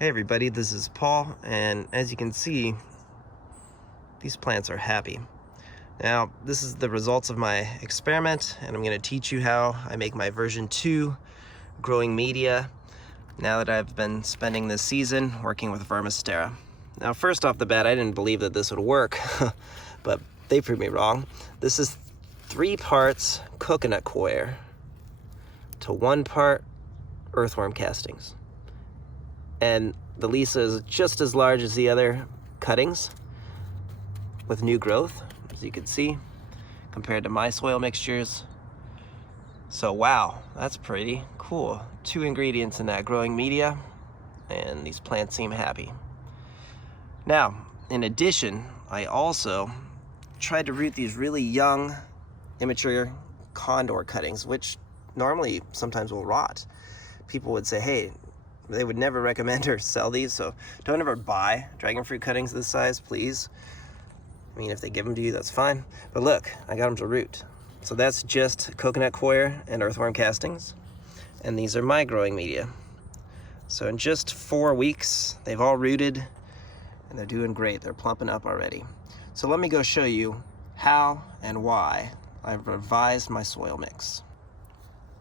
Hey everybody, this is Paul, and as you can see, these plants are happy. Now, this is the results of my experiment, and I'm going to teach you how I make my version 2 growing media now that I've been spending this season working with VermisTerra. Now, first off the bat, I didn't believe that this would work, but they proved me wrong. This is 3 parts coconut coir to 1 part earthworm castings. And the Lisa is just as large as the other cuttings with new growth, as you can see, compared to my soil mixtures. So wow, that's pretty cool. 2 ingredients in that growing media, and these plants seem happy. Now, in addition, I also tried to root these really young, immature condor cuttings, which normally sometimes will rot. People would say, hey, they would never recommend or sell these, so don't ever buy dragon fruit cuttings this size, please. I mean, if they give them to you, that's fine. But look, I got them to root. So that's just coconut coir and earthworm castings. And these are my growing media. So in just 4 weeks, they've all rooted, and they're doing great. They're plumping up already. So let me go show you how and why I've revised my soil mix.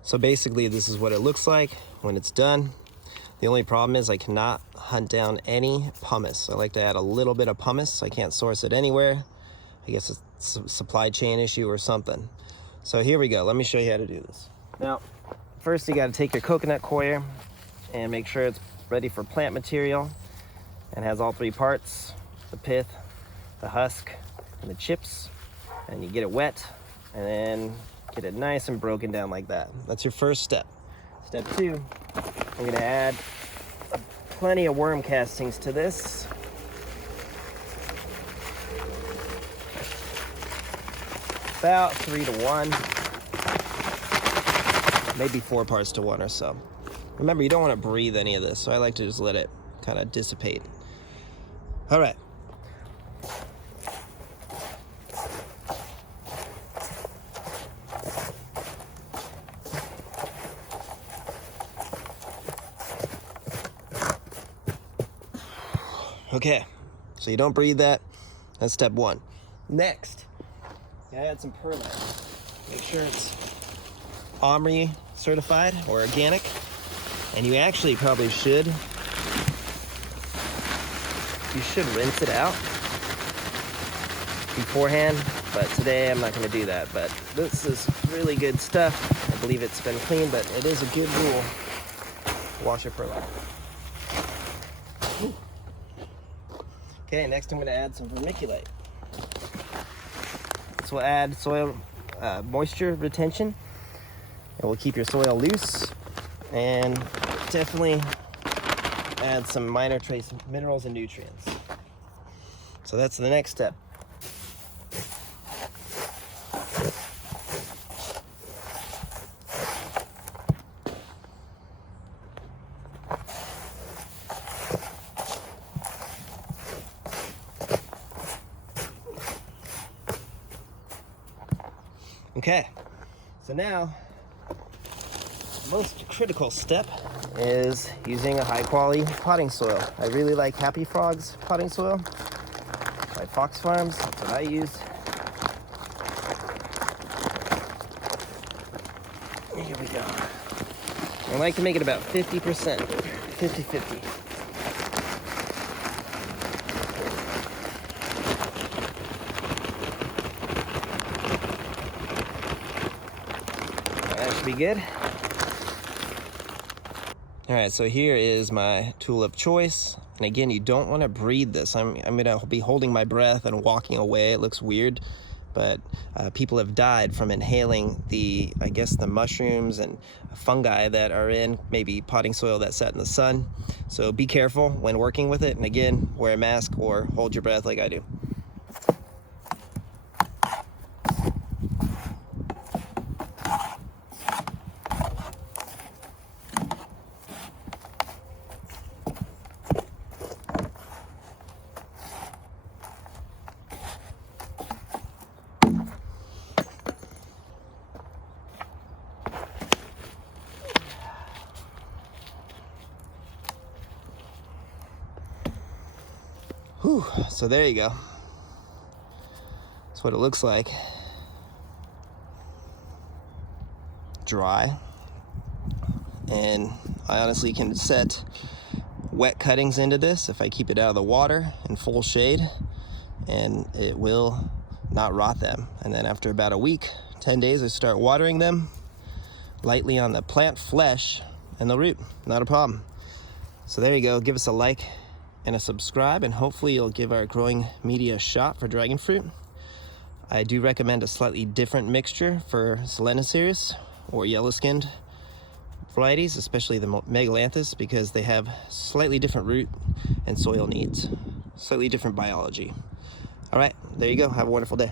So basically, this is what it looks like when it's done. The only problem is I cannot hunt down any pumice. I like to add a little bit of pumice. I can't source it anywhere. I guess it's a supply chain issue or something. So here we go. Let me show you how to do this. Now, first you got to take your coconut coir and make sure it's ready for plant material and has all 3 parts: the pith, the husk, and the chips. And you get it wet and then get it nice and broken down like that. That's your first step. Step 2, I'm going to add plenty of worm castings to this. About 3 to 1, maybe 4 parts to 1 or so. Remember, you don't want to breathe any of this, so I like to just let it kind of dissipate. All right. Okay, so you don't breathe that. That's step 1. Next, you add some perlite. Make sure it's OMRI certified or organic. And you actually probably should rinse it out beforehand, but today I'm not going to do that. But this is really good stuff. I believe it's been cleaned, but it is a good rule to wash your perlite. Ooh. Okay, next I'm going to add some vermiculite. This will add soil moisture retention. It will keep your soil loose and definitely add some minor trace minerals and nutrients. So that's the next step. Okay, so now the most critical step is using a high quality potting soil. I really like Happy Frog's potting soil by FOXFARMS. That's what I use. Here we go. I like to make it about 50%, 50-50. That should be good. All right, so here is my tool of choice. And again, you don't want to breathe this. I'm gonna be holding my breath and walking away. It looks weird, but people have died from inhaling the mushrooms and fungi that are in maybe potting soil that sat in the sun. So be careful when working with it. And again, wear a mask or hold your breath like I do. Whew, so there you go. That's what it looks like. Dry. And I honestly can set wet cuttings into this if I keep it out of the water in full shade, and it will not rot them. And then after about a week, 10 days, I start watering them lightly on the plant flesh and the root. Not a problem. So there you go. Give us a like and a subscribe, and hopefully you'll give our growing media a shot for dragon fruit. I do recommend a slightly different mixture for Solanacereus or yellow-skinned varieties, especially the Megalanthus, because they have slightly different root and soil needs, slightly different biology. All right, there you go. Have a wonderful day.